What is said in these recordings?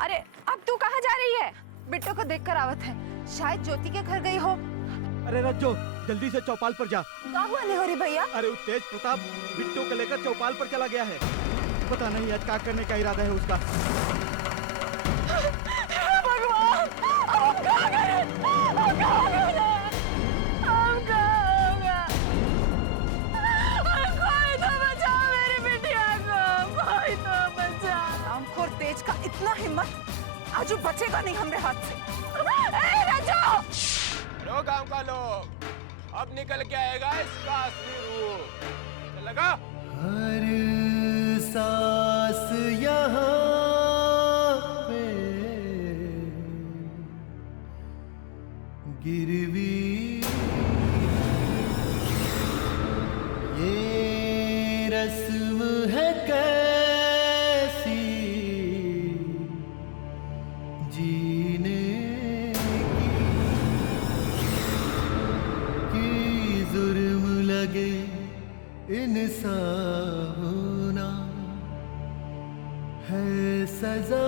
अरे अब तू कहाँ जा रही है? बिट्टू को देखकर आवत है, शायद ज्योति के घर गई हो। अरे रज्जो, जल्दी से चौपाल पर जा। क्या हुआ नेहोरी भैया? अरे उस तेज प्रताप बिट्टू को लेकर चौपाल पर चला गया है। पता नहीं आज क्या करने का इरादा है उसका। भगवान, हम कहाँ गए? हम कहाँ गए? हम कहाँ होगा? कोई तो बचाओ मेरी बिटिया को, कोई तो बचाओ। रामखोर तेज का इतना हिम्मत, आज वो बचेगा नहीं हमरे हाथ से। ए राजू! लो गांव का लोग, अब निकल के आएगा इसका असली रूप। लगा? हर सांस यहाँ पे गिरवी, ये रस्म है कैसी जीने की जुर्म लगे इंसान होना है सजा,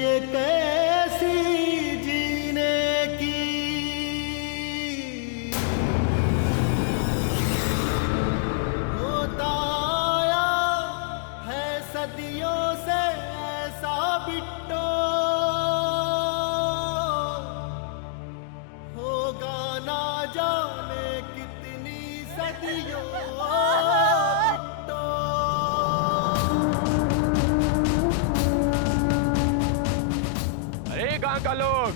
ये कैसी जीने की। होता आया है सदियों से ऐसा बिट्टो, होगा ना जाने कितनी सदियों बिट्टो। अरे गांव का लोग,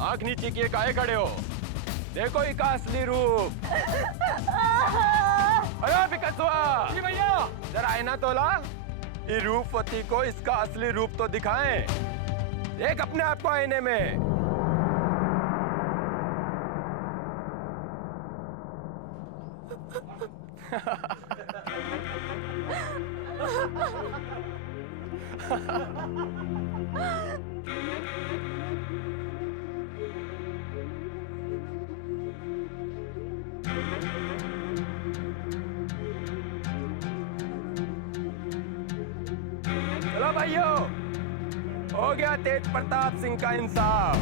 आंख नीचे किए काहे खड़े हो? देखो इसका असली रूप। अरे पिकासुआ, जी भैया, जरा आईना तोला। ये रूपवती को इसका असली रूप तो दिखाएं। देख अपने आप को आईने में। चलो भाइयों, हो गया तेज प्रताप सिंह का इंसाफ।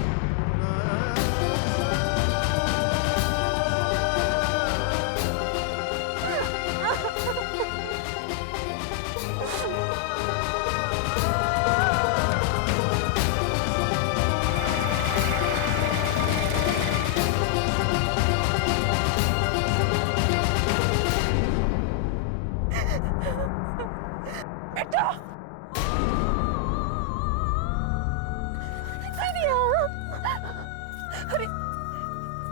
अरे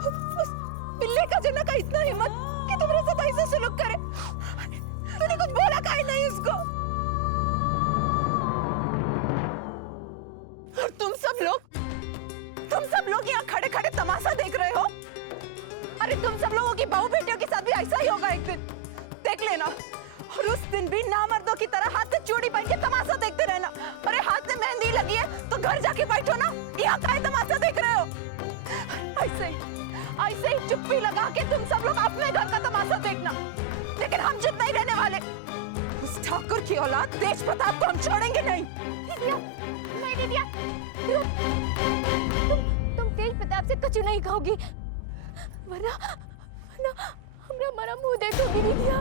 उस बिल्ली का जना का इतना हिम्मत कि तुम्हारे साथ ऐसा सलूक करे। तूने कुछ बोला काहे नहीं उसको? और तुम सब लोग यहाँ खड़े खड़े तमाशा देख रहे हो। अरे तुम सब लोगों की बहू बेटियों के साथ भी ऐसा ही होगा एक दिन, देख लेना। और उस दिन भी नामर्दों की तरह हाथ से चूड़ी पहन के तमाशा देखते रहना। अरे हाथ में मेहंदी लगी है तो घर जाके बैठो ना, यहाँ काहे तमाशा देख रहे हो? ऐसे ही चुप्पी लगा के तुम सब लोग अपने घर का तमाशा देखना, लेकिन हम चुप नहीं रहने वाले। उस ठाकुर की औलाद तेज प्रताप को हम छोड़ेंगे नहीं। दीदिया, तुम तेज प्रताप से कचू नहीं खाओगी, वरना हमारा मुंह देखोगी दीदिया।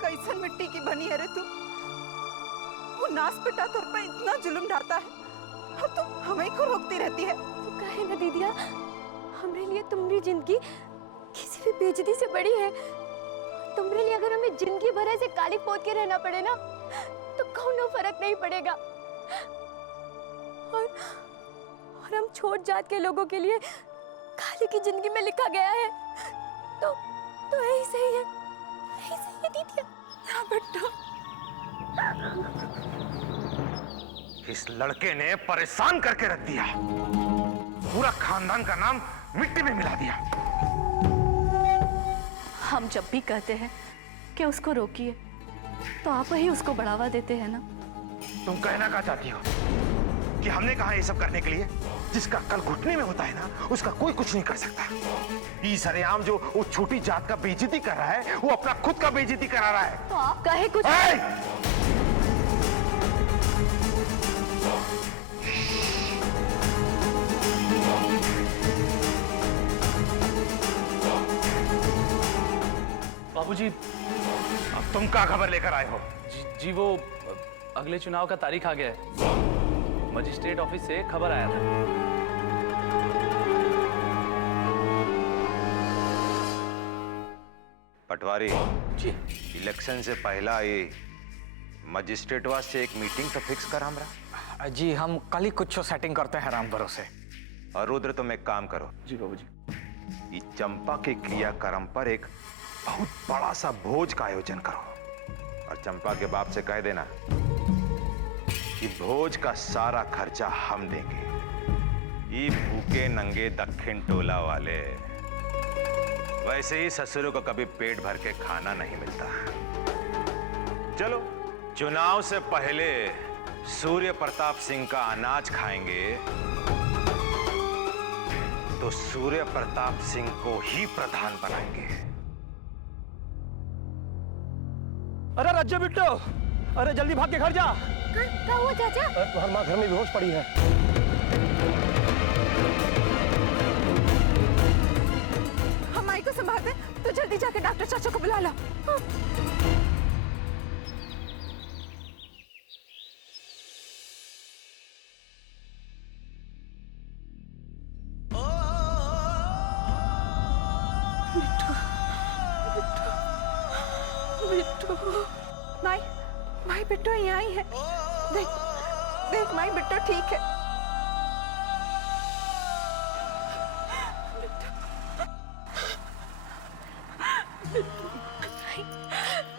कैसन मिट्टी की बनी है रे तू? वो नास पिटा तुर पे इतना जुल्म ढाता है और तुम हमें को रोकती रहती है। वो कहे ना दीदिया, हमरे लिए तुम्हारी जिंदगी किसी भी बेइज्जती से बड़ी है। तुम्हारे लिए अगर हमें जिंदगी भर ऐसे काली पोत के रहना पड़े ना, तो कौनो फर्क नहीं पड़ेगा। और हम छोट जात के लोगों के लिए काली की जिंदगी में लिखा गया है, तो यही सही है, यही सही है दीदिया। हाँ बेटा, इस लड़के ने परेशान करके रख दिया, पूरा खानदान का नाम मिट्टी में मिला दिया। हम जब भी कहते हैं कि उसको रोकिए, तो आप ही उसको बढ़ावा देते हैं ना। तुम कहना क्या चाहती हो कि हमने कहा ये सब करने के लिए? जिसका कल घुटने में होता है ना, उसका कोई कुछ नहीं कर सकता। ये सरेआम जो वो छोटी जात का बेइज्जती कर रहा है, वो अपना खुद का बेइज्जती करा रहा है। तो आप कहे कुछ। बाबूजी। अब तुम क्या खबर लेकर आए हो? जी वो अगले चुनाव का तारीख आ गया है। मजिस्ट्रेट ऑफिस से खबर आया था। पटवारी जी। इलेक्शन से पहला ये मजिस्ट्रेट वास से एक मीटिंग तो फिक्स कर हमरा। जी हम कल ही कुछ सेटिंग करते हैं राम भरोसे। और रुद्र तुम एक काम करो, जी बाबूजी। ये चंपा के क्रियाक्रम पर एक बहुत बड़ा सा भोज का आयोजन करो और चंपा के बाप से कह देना कि भोज का सारा खर्चा हम देंगे। ये भूखे नंगे दक्षिण टोला वाले, वैसे ही ससुरों को कभी पेट भर के खाना नहीं मिलता। चलो, चुनाव से पहले सूर्य प्रताप सिंह का अनाज खाएंगे तो सूर्य प्रताप सिंह को ही प्रधान बनाएंगे। अरे रज्जो बिट्टो, अरे जल्दी भाग के घर जा। क्या हुआ चाचा? तुम्हारी माँ घर में बेहोश पड़ी है। हम माई को संभालते, तो जल्दी जाके डॉक्टर चाचा को बुला लो। हाँ। बिट्टू, माई बिट्टू यहाँ आई है। देख देख माई बिट्टू ठीक है।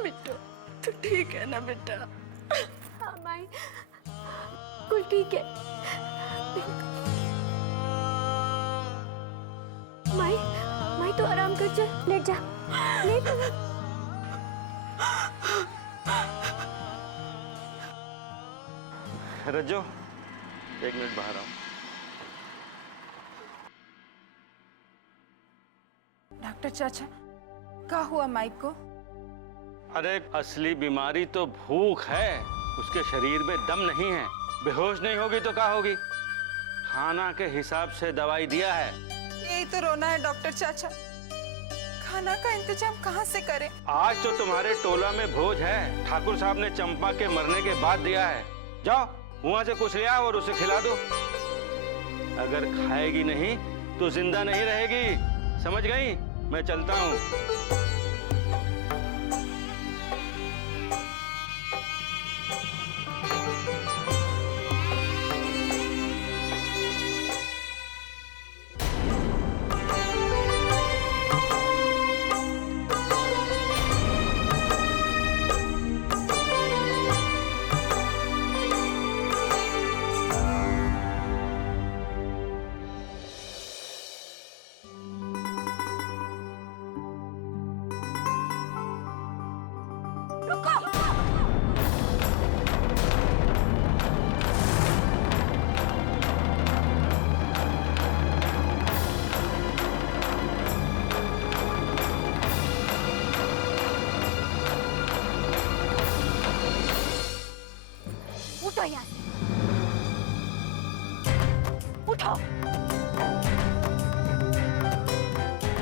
बिट्टू तू ठीक है ना बेटा? हाँ माई, कुल ठीक है। माई माई तू आराम कर, चल लेट जा। लेट। रज्जो, एक मिनट बाहर आओ। डॉक्टर चाचा, क्या हुआ माइक को? अरे असली बीमारी तो भूख है, उसके शरीर में दम नहीं है। बेहोश नहीं होगी तो क्या होगी? खाना के हिसाब से दवाई दिया है। यही तो रोना है डॉक्टर चाचा, खाना का इंतजाम कहाँ से करें? आज तो तुम्हारे टोला में भोज है, ठाकुर साहब ने चंपा के मरने के बाद दिया है। जाओ वहां से कुछ ले आओ और उसे खिला दो। अगर खाएगी नहीं तो जिंदा नहीं रहेगी, समझ गई? मैं चलता हूँ। उठो यहाँ से, उठो।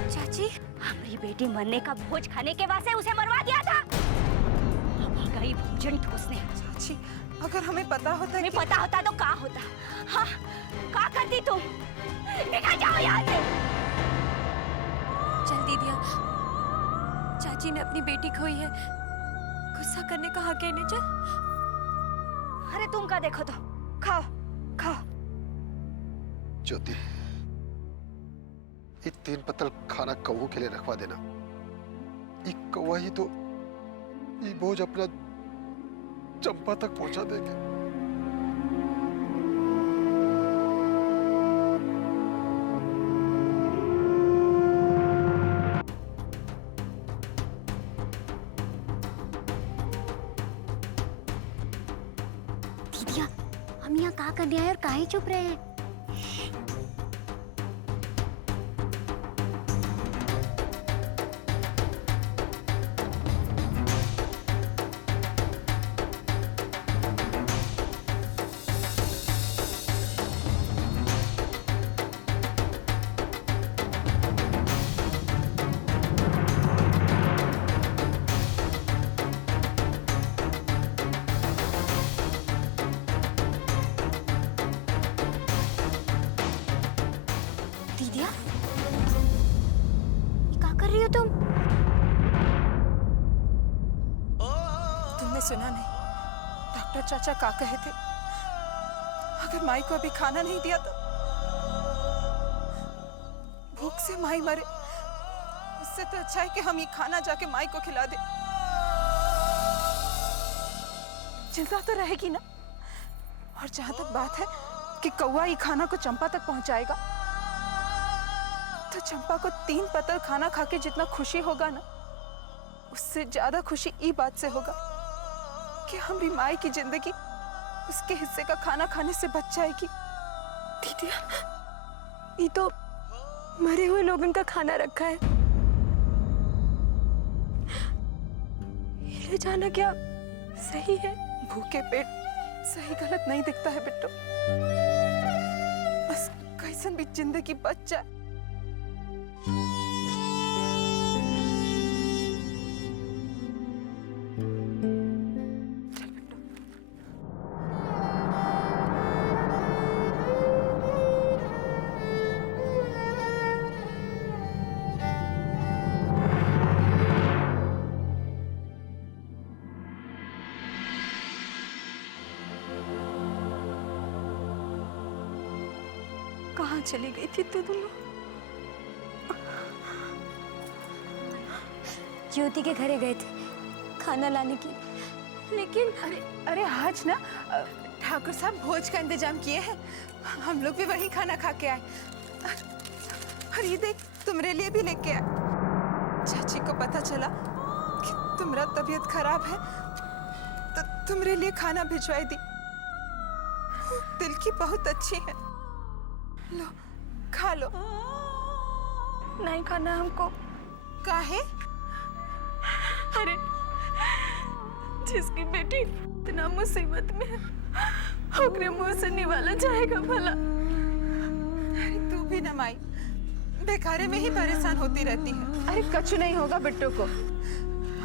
चाची, हमारी बेटी मरने का भोज खाने के वास्ते उसे मरवा दिया था। अभी गई भोजन ठोसने। चाची, अगर हमें पता होता हमें पता होता तो क्या होता? हाँ, क्या करती तुम? निकल जाओ यहाँ से। चल दीदिया, चाची ने अपनी बेटी खोई है, गुस्सा करने का हक है नहीं। चल। अरे तुम का देखो तो, खाओ खाओ। ज्योति, ये 3 पत्तल खाना कौओं के लिए रखवा देना। ये कौवा ही तो ये बोझ अपना चंपा तक पहुंचा देंगे। दीदिया, हम यहाँ क्या करने आए और काहे चुप रहे हैं? आपने सुना नहीं? डॉक्टर चाचा क्या कहे थे? अगर माई को अभी खाना नहीं दिया तो भूख से माई मरे। उससे तो अच्छा है कि हम ये खाना जाके माई को खिला दे। चिंता तो रहेगी ना। और जहां तक बात है कि कौवा ये खाना को चंपा तक पहुंचाएगा, तो चंपा को 3 पतर खाना खा के जितना खुशी होगा ना, उससे ज्यादा खुशी ई बात से होगा कि हमारी माई की जिंदगी उसके हिस्से का खाना खाने से बच जाएगी। दीदी, ये तो मरे हुए लोगों का खाना रखा है, ये ले जाना क्या सही है? भूखे पेट सही गलत नहीं दिखता है बिट्टू। बस कैसन भी जिंदगी बच जाए। कहाँ चली गई थी तू दोनों? ज्योति के घरे गए थे खाना लाने के लिए, लेकिन अरे आज ना ठाकुर साहब भोज का इंतजाम किए हैं। हम लोग भी वहीं खाना खा के आए। और ये देख, तुम्हारे लिए भी लेके आए। चाची को पता चला कि तुम्हारा तबीयत खराब है तो तुम्हारे लिए खाना भिजवाई दी। दिल की बहुत अच्छी है, लो खा लो। नहीं खाना हमको। काहे? अरे जिसकी बेटी इतना मुसीबत में है, ओकरे मुंह से निवाला जाएगा भला। अरे तू भी ना माई, बेकारे में ही परेशान होती रहती है। अरे कछु नहीं होगा बिट्टू को।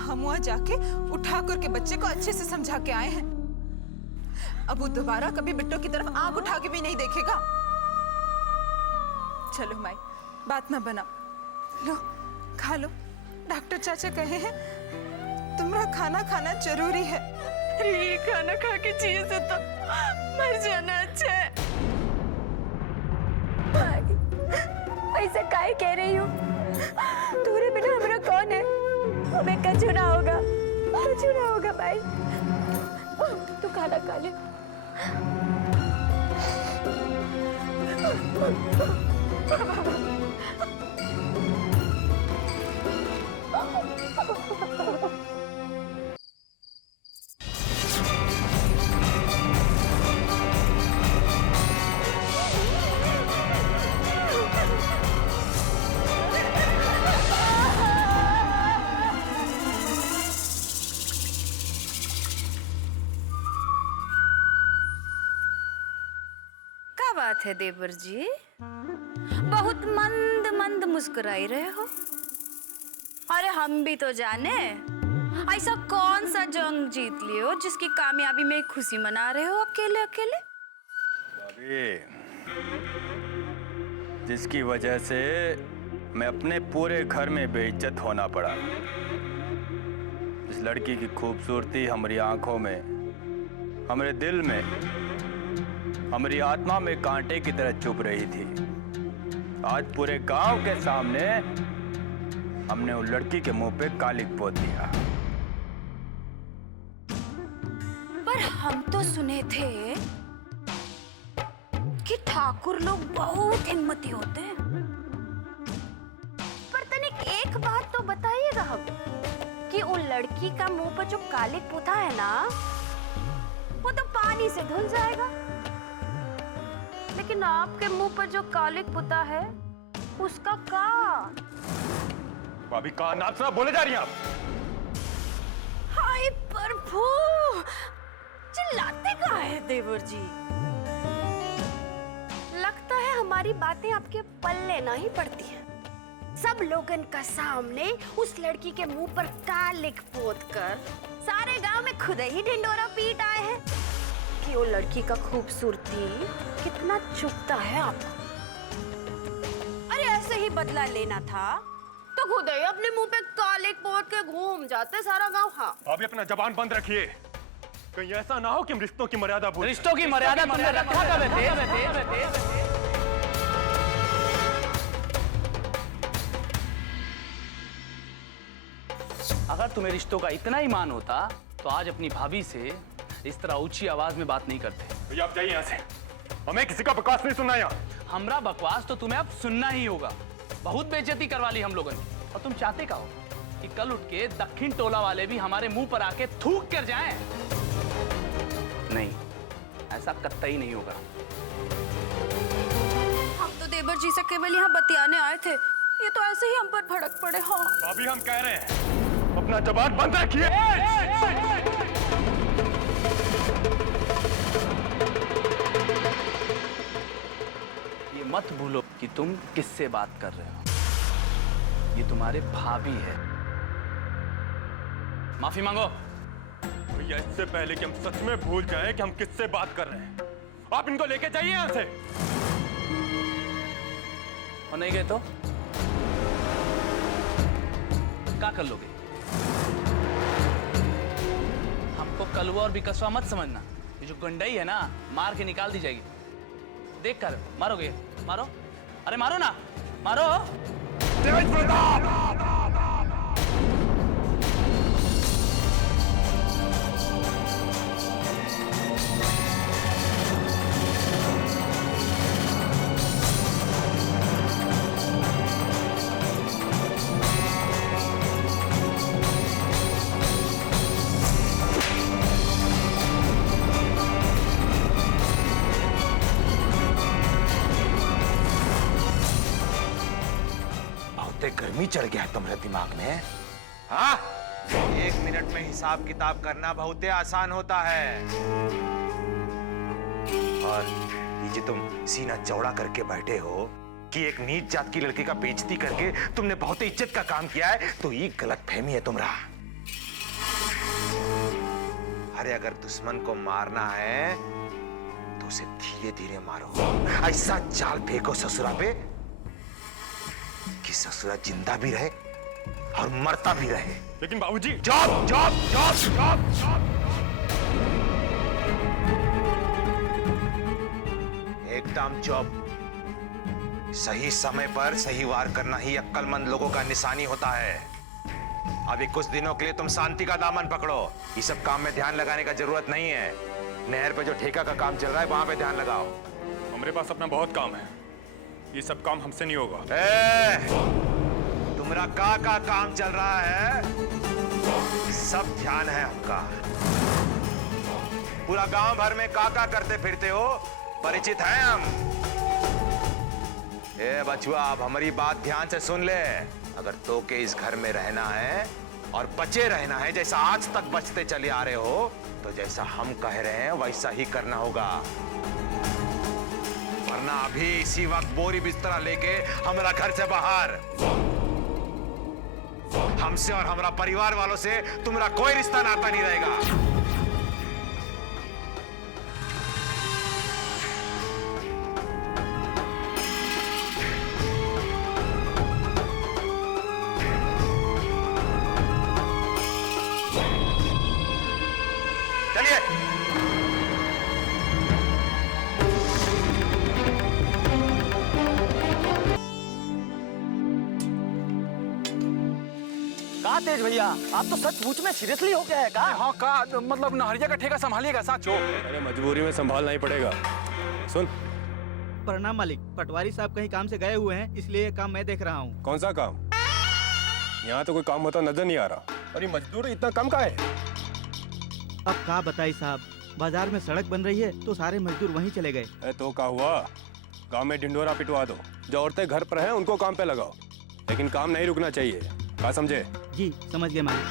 हम वहाँ जाके ठाकुर के बच्चे को अच्छे से समझा के आए हैं। अब वो दोबारा कभी बिट्टू की तरफ आंख उठा के भी नहीं देखेगा। चलो माई, बात ना बनाओ, लो खा लो। डॉक्टर चाचा कहे हैं तुम्हारा खाना खाना जरूरी है। अरे ये खाना खा के जिए से तो मर जाना अच्छा है। ऐसा काहे कह रही हो? तुम्हारे बिना हमारा कौन है? हमें कछु ना होगा, कछु ना होगा भाई। तू खाना खा ले। क्या बात है देवर जी, बहुत मंद मंद मुस्कुराई रहे हो। अरे हम भी तो जाने, ऐसा कौन सा जंग जीत लिए हो जिसकी कामयाबी में खुशी मना रहे हो अकेले अकेले? जिसकी वजह से मैं अपने पूरे घर में बेइज्जत होना पड़ा। इस लड़की की खूबसूरती हमारी आंखों में, हमारे दिल में, हमारी आत्मा में कांटे की तरह चुभ रही थी। आज पूरे गांव के सामने हमने उस लड़की के मुंह पे कालिक पोत दिया। पर हम तो सुने थे कि ठाकुर लोग बहुत हिम्मती होते हैं। पर तनिक एक बात तो बताइएगा हम, कि उन लड़की का मुंह पर जो कालिक पोता है ना, वो तो पानी से धुल जाएगा, लेकिन आपके मुंह पर जो कालिक पुता है उसका का? भाभी का नाम से बोले जा रही हैं आप? हाय प्रभु, चिल्लाते का है देवर जी? लगता है हमारी बातें आपके पल्ले नहीं पड़ती हैं। सब लोगन का सामने उस लड़की के मुंह पर कालिक पोत कर सारे गांव में खुद ही ढिंडोरा पीट आए हैं कि वो लड़की का खूबसूरती कितना चुभता है आपको। अरे ऐसे ही बदला लेना था तो खुद ही अपने मुंह पे कालिक पोत के घूम जाते सारा गांव। हाँ भाभी अपना जबान बंद रखिए, कहीं ऐसा ना हो कि हम रिश्तों की मर्यादा भूल जाएं। रिश्तों की मर्यादा तुमने रखा कब है? अगर तुम्हें रिश्तों का इतना ही मान होता तो आज अपनी भाभी से इस तरह ऊंची आवाज में बात नहीं करते। भैया आप जाइए यहाँ से, हमें किसी का बकवास नहीं सुनना यहाँ। हमरा बकवास तो तुम्हें अब सुनना ही होगा। बहुत बेइज्जती करवा ली हम लोगों ने, और तुम चाहते का हो कि कल उठ के दक्षिण टोला वाले भी हमारे मुंह पर आके थूक कर जाएं? नहीं, ऐसा कतई नहीं होगा। हम तो देवर जी से केवल यहाँ बतियाने आए थे, ये तो ऐसे ही हम पर भड़क पड़े। हाँ भाभी हम कह रहे हैं अपना जबान बंद रखिए। ये मत भूलो कि तुम किससे बात कर रहे हो। ये तुम्हारे भाभी है। माफी मांगो। भैया इससे पहले कि हम सच में भूल जाएं कि हम किससे बात कर रहे हैं, आप इनको लेके जाइए यहाँ से। और नहीं गए तो क्या कर लोगे? हमको कलवा और बिकसवा मत समझना। ये जो गंडई है ना, मार के निकाल दी जाएगी। देख कर मारोगे? मारो, अरे मारो ना, मारो। तेज प्रताप! गर्मी चढ़ गया है तुम्हारे दिमाग में? हाँ? 1 मिनट में हिसाब किताब करना बहुत आसान होता है, और ये जो तुम सीना चौड़ा करके बैठे हो कि एक नीच जात की लड़की का बेइज्जती करके तुमने बहुत ही इज्जत का काम किया है, तो ये गलतफहमी है तुम्हारा। अरे अगर दुश्मन को मारना है तो उसे धीरे धीरे मारो। ऐसा जाल फेंको ससुरा पे कि ससुरा जिंदा भी रहे और मरता भी रहे। लेकिन बाबूजी, job job job job job. एकदम जॉब। सही समय पर सही वार करना ही अक्लमंद लोगों का निशानी होता है। अभी कुछ दिनों के लिए तुम शांति का दामन पकड़ो। ये सब काम में ध्यान लगाने का जरूरत नहीं है। नहर पे जो ठेका का काम चल रहा है वहां पे ध्यान लगाओ। हमारे पास अपना बहुत काम है, ये सब काम हमसे नहीं होगा। तुम्हारा का काम चल रहा है, सब ध्यान है हमका। पूरा गांव भर में का करते फिरते हो, परिचित हैं हम। बचुआ, अब हमारी बात ध्यान से सुन ले। अगर तो के इस घर में रहना है और बचे रहना है जैसा आज तक बचते चले आ रहे हो, तो जैसा हम कह रहे हैं वैसा ही करना होगा, वरना अभी इसी वक्त बोरी बिस्तरा लेके हमारा घर से बाहर। हमसे और हमारा परिवार वालों से तुम्हारा कोई रिश्ता नाता नहीं रहेगा। चलिए। कहा तेज भैया, आप तो सचमुच में सीरियसली हो गया है का? हाँ का मतलब नहरिया का ठेका संभालिएगा साचो। अरे मजबूरी में संभालना ही पड़ेगा। सुन। प्रणाम मालिक, पटवारी साहब कहीं काम से गए हुए हैं, इसलिए ये काम मैं देख रहा हूँ। कौन सा काम? यहाँ तो कोई काम होता नजर नहीं आ रहा। अरे मजदूर इतना कम का है? अब का बताई साहब, बाजार में सड़क बन रही है तो सारे मजदूर वहीं चले गए। तो क्या हुआ, गांव में ढिंडोरा पिटवा दो। जो औरतें घर पर हैं उनको काम पे लगाओ, लेकिन काम नहीं रुकना चाहिए। क्या समझे? जी समझ गए मालिक।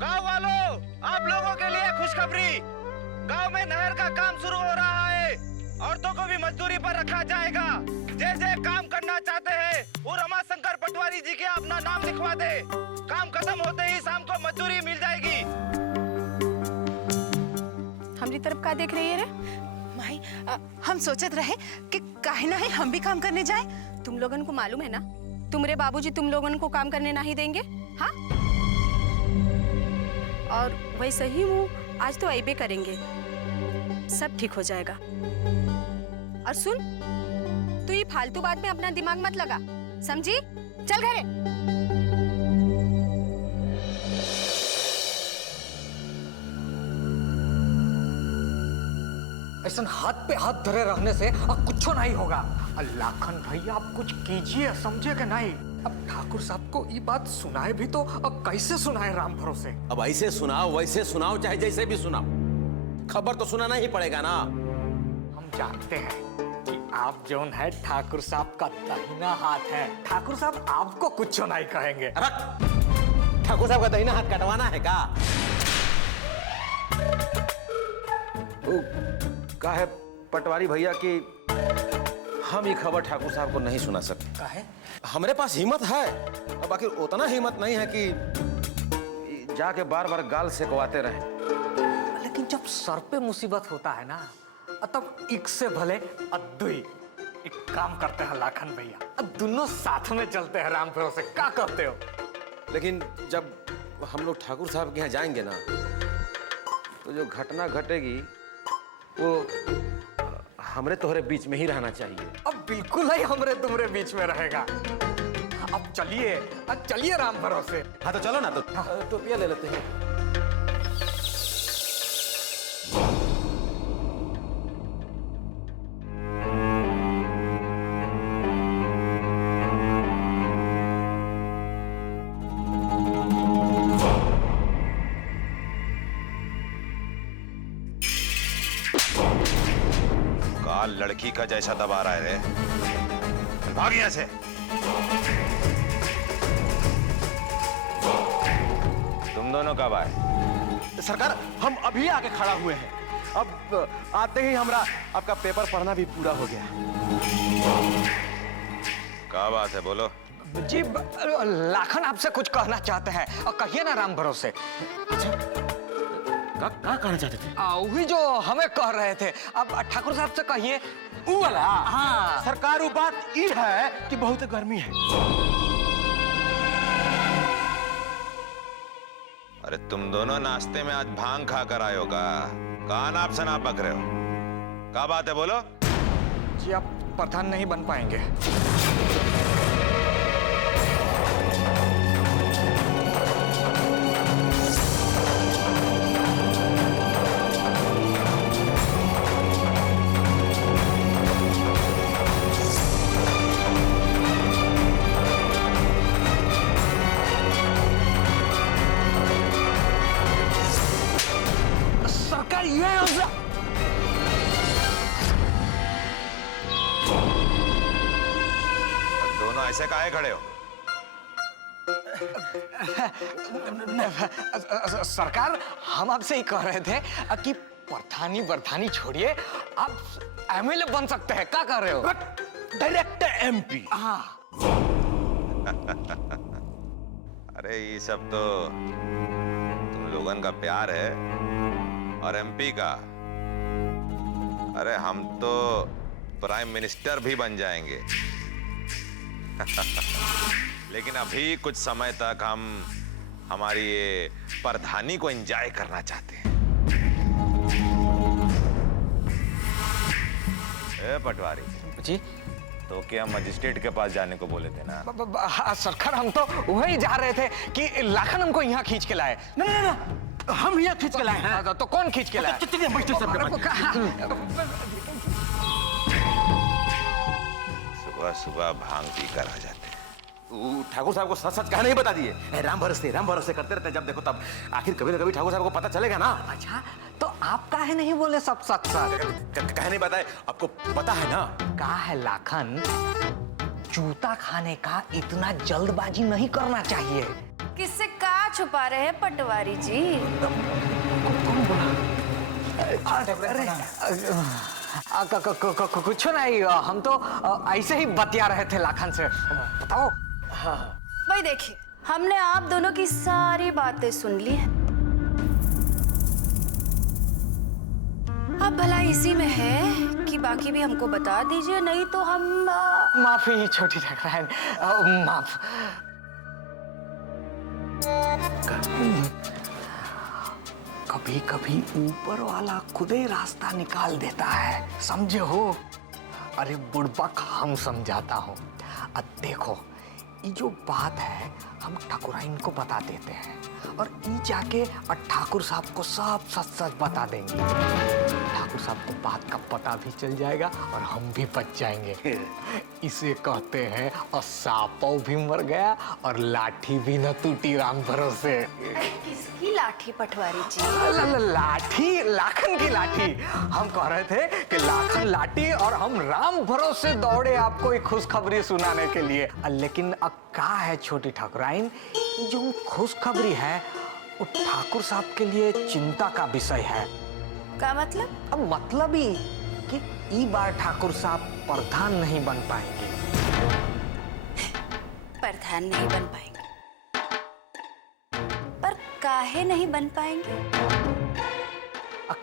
गांव वालों, आप लोगों के लिए खुशखबरी। गांव में नहर का काम शुरू हो रहा है। औरतों को भी मजदूरी पर रखा जाएगा। जैसे काम करना चाहते हैं वो रमाशंकर पटवारी जी के अपना नाम लिखवा दे। काम खत्म होते ही शाम को मजदूरी मिल जाएगी। हमरी तरफ का देख रही है रे? माई, हम सोचत रहे कि काहे ना है हम भी काम करने जाए। तुम लोगन को मालूम है ना, तुम्हारे बाबूजी तुम लोगन को काम करने नहीं देंगे। हाँ, और वैसे ही वो आज तो ऐबे करेंगे, सब ठीक हो जाएगा। और सुन, तू ये फालतू बात में अपना दिमाग मत लगा, समझी? चल घरे। ऐसा हाथ पे हाथ धरे रहने से अब कुछ नहीं होगा। लाखन भैया आप कुछ कीजिए, समझे कि नहीं? अब ठाकुर साहब को ये बात सुनाए भी तो अब कैसे सुनाए राम भरोसे? अब ऐसे सुनाओ वैसे सुनाओ चाहे जैसे भी सुनाओ, खबर तो सुनाना ही पड़ेगा ना। हम जानते हैं कि आप जौन है ठाकुर साहब का दाहिना हाथ है। ठाकुर साहब आपको कुछ नहीं कहेंगे। ठाकुर साहब का दाहिना हाथ कटवाना है का? का है पटवारी भैया कि हम ये खबर ठाकुर साहब को नहीं सुना सकते। का है? हमारे पास हिम्मत है, अब बाकी उतना हिम्मत नहीं है कि जाके बार बार गाल सेकवाते रहे। लेकिन जब सर पे मुसीबत होता है ना, तब एक से भले अद्दुई। एक काम करते हैं लाखन भैया, अब दोनों साथ में चलते हैं राम भरोसे। क्या करते हो? लेकिन जब हम लोग ठाकुर साहब के यहाँ जाएंगे ना, तो जो घटना घटेगी वो हमरे तोहरे बीच में ही रहना चाहिए। अब बिल्कुल ही हमरे तुम्हारे बीच में रहेगा। अब चलिए राम भरोसे। हाँ तो चलो ना, तो पिया ले लेते हैं। लड़की का जैसा दबा रहा है रे, भाग यहाँ से। तुम दोनों कब आए? सरकार, हम अभी आके खड़ा हुए हैं। अब आते ही हमरा आपका पेपर पढ़ना भी पूरा हो गया। क्या बात है, बोलो। जी लाखन आपसे कुछ कहना चाहते हैं, और कहिए ना राम भरोसे। क्या कहना चाहते थे? वही जो हमें कह रहे थे। अब ठाकुर साहब से कहिए। वो वाला? हाँ सरकार, वो बात ये है कि बहुत गर्मी है। अरे तुम दोनों नाश्ते में आज भांग खा कर आए हो का? कहाँ नाप से नाप बक रहे हो? क्या बात है, बोलो। जी आप प्रधान नहीं बन पाएंगे। दोनों ऐसे काहे खड़े हो? सरकार, हम आपसे ही कह रहे थे कि प्रधानी वर्धानी छोड़िए, आप एमएलए बन सकते हैं। क्या कर रहे हो? Direct MP. हाँ। अरे ये सब तो तुम लोगन का प्यार है, और एमपी का। अरे हम तो प्राइम मिनिस्टर भी बन जाएंगे। लेकिन अभी कुछ समय तक हम हमारी ये प्रधानी को एंजॉय करना चाहते हैं। ए पटवारी जी, तो क्या मजिस्ट्रेट के पास जाने को बोले थे ना? सरकार, हम तो वही जा रहे थे कि लाखन हमको यहाँ खींच के लाए। ना, हम यहाँ खींच के लाए हैं। तो कौन खींच के लाए? सुबह सुबह भांग पी कर आ जाते हैं। ठाकुर साहब को सच सच कहा नहीं बता दिए। राम भरोसे करते रहते, जब देखो तब आखिर कभी ना कभी ठाकुर साहब को पता चलेगा ना। अच्छा, तो आप काहे नहीं बोले सब सच सच? कहे नहीं बताए? आपको पता है ना। का है लाखन, जूता खाने का इतना जल्दबाजी नहीं करना चाहिए। किससे का छुपा रहे हैं पटवारी जी? कौन बोला? कुछ नहीं, हम तो ऐसे ही बतिया रहे थे लाखन से। बताओ। भाई देखिए, हमने आप दोनों की सारी बातें सुन ली हैं। अब भला इसी में है कि बाकी भी हमको बता दीजिए, नहीं तो हम माफी छोटी ठाकुराइन, माफ। कभी कभी ऊपर वाला खुद ही रास्ता निकाल देता है, समझे हो? अरे बुड़बक हम समझाता हूँ। अब देखो, ये जो बात है हम ठाकुराइन को बता देते हैं और ये जाके ठाकुर साहब को सब सच सच बता देंगे। ठाकुर साहब को बात का पता भी चल जाएगा और हम भी बच जाएंगे। इसे कहते हैं और सांपों भी मर गया और लाठी भी न टूटी राम भरोसे। किसकी लाठी पटवारी जी? लाठी, लाखन की लाठी। हम कह रहे थे कि लाखन लाठी और हम राम भरोसे दौड़े आपको एक खुशखबरी सुनाने के लिए। लेकिन अब क्या है छोटी ठाकुराइन, जो खुशखबरी है वो ठाकुर साहब के लिए चिंता का विषय है। क्या मतलब? अब मतलब ही कि ई बार ठाकुर साहब प्रधान नहीं बन पाएंगे। प्रधान नहीं बन पाएंगे? पर काहे नहीं बन पाएंगे?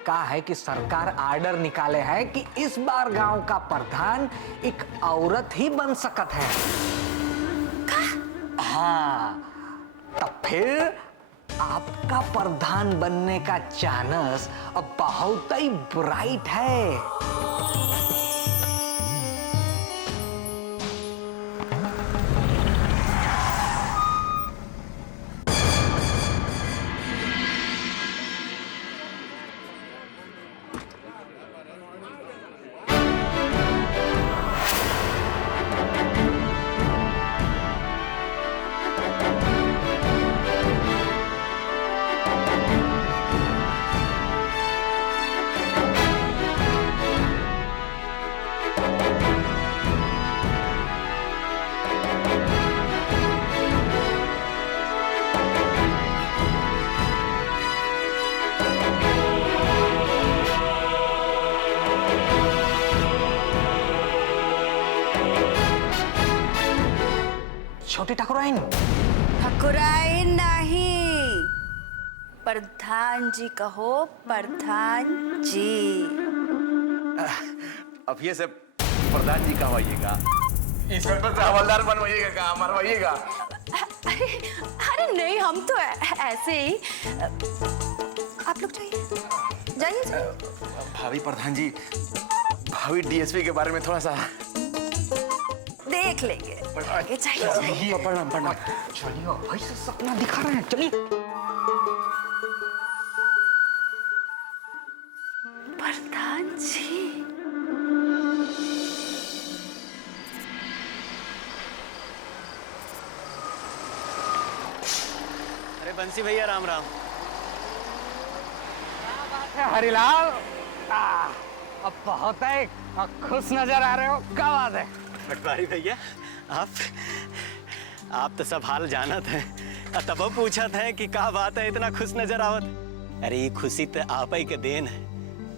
क्या है कि सरकार आर्डर निकाले है कि इस बार गांव का प्रधान एक औरत ही बन सकत है। हाँ, तब फिर आपका प्रधान बनने का चांस अब बहुत ही ब्राइट है। छोटी ठाकुराइन। ठाकुराइन नहीं, प्रधान जी कहो, प्रधान जी। अब ये से प्रधान जी कहवाइएगा, इंस्पेक्टर से हवलदार बनवाइएगा, का मरवाइएगा। अरे नहीं, हम तो ऐसे ही। आप लोग जाइए, जाइए। भाभी प्रधान जी, भाभी डीएसपी के बारे में थोड़ा सा देख लेंगे। आगे चाहिए। प्रणाम प्रणाम। चलिए भाई से सपना दिखा रहे हैं, चलिए। प्रधान जी। अरे बंसी भैया, राम राम। हरिलाल, अब बहुत है खुश नजर आ रहे हो, क्या बात है? पटवारी भैया, आप तो सब हाल जानत हैं, तब पूछत हैं कि क्या बात है इतना खुश नजर आवत। अरे ये खुशी तो आप ही के देन है।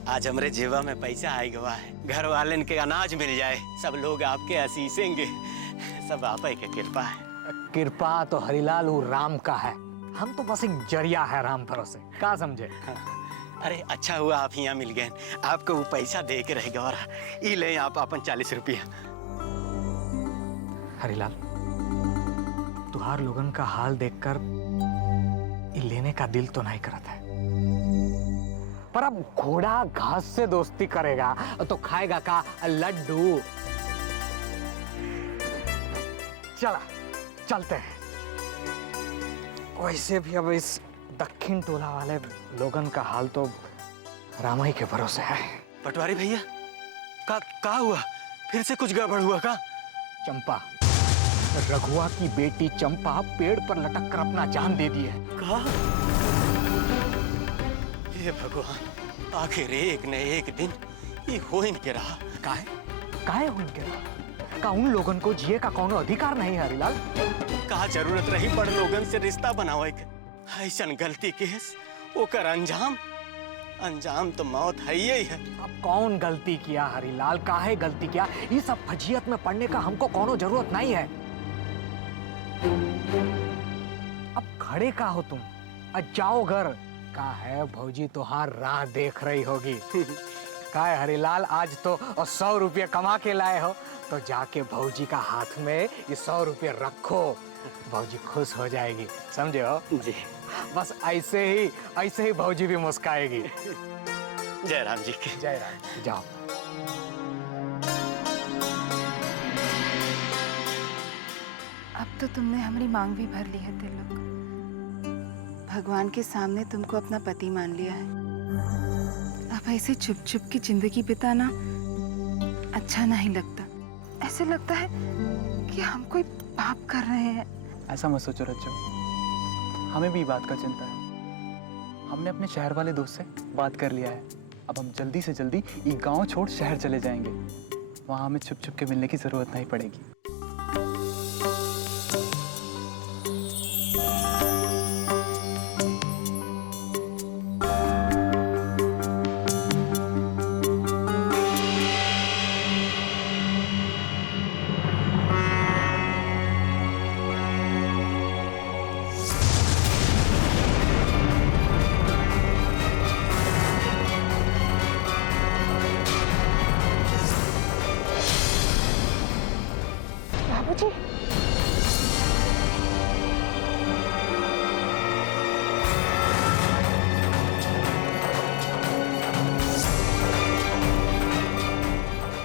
आज हमरे जेबा में पैसा आई गवा है, घर वाले के अनाज मिल जाए, सब लोग आपके आशीषेंगे, सब आप ही के कृपा है। कृपा तो हरिलाल वो राम का है, हम तो बस एक जरिया है राम भरोसे, क्या समझे? अरे अच्छा हुआ आप यहाँ मिल गए, आपको वो पैसा दे के रह गवा। ये ले आप अपन 40 रुपया। हरिलाल, तुहार लोगन का हाल देखकर लेने का दिल तो नहीं करता है, पर अब घोड़ा घास से दोस्ती करेगा तो खाएगा का लड्डू। चला चलते हैं। वैसे भी अब इस दक्षिण टोला वाले लोगन का हाल तो रामाई के भरोसे है। पटवारी भैया, का हुआ? फिर से कुछ गड़बड़ हुआ का? चंपा, रघुआ की बेटी चंपा पेड़ पर लटक कर अपना जान दे दी है। कहा? हे भगवान, आखिर एक न एक दिन ये हो ही नहीं रहा। काहे हो इनके रहा? का उन लोगन को जिए का कोनो अधिकार नहीं है हरिलाल? का जरूरत रही बड़ लोगन से रिश्ता बनावे के? ऐसन गलती केस ओकर अंजाम तो मौत है ही है। अब कौन गलती किया हरिलाल, काहे गलती किया? ये सब फजीयत में पड़ने का हमको कोनो जरूरत नहीं है। अब खड़े का हो तुम, जाओ घर। का है भौजी तुहार राह देख रही होगी। काय हरिलाल, आज तो 100 रुपये कमा के लाए हो, तो जाके भौजी का हाथ में ये 100 रुपये रखो, भौजी खुश हो जाएगी, समझे हो जी। बस ऐसे ही भौजी भी मुस्काएगी। जय राम जी की जय राम। जाओ। अब तो तुमने हमारी मांग भी भर ली है तिलक। भगवान के सामने तुमको अपना पति मान लिया है। अब ऐसे चुप चुप की जिंदगी बिताना अच्छा नहीं लगता। ऐसे लगता है कि हम कोई पाप कर रहे हैं। ऐसा मत सोचो रज्जो, हमें भी बात का चिंता है। हमने अपने शहर वाले दोस्त से बात कर लिया है। अब हम जल्दी से जल्दी ये गांव छोड़ शहर चले जाएंगे। वहां हमें छुप छुप के मिलने की जरूरत नहीं पड़ेगी।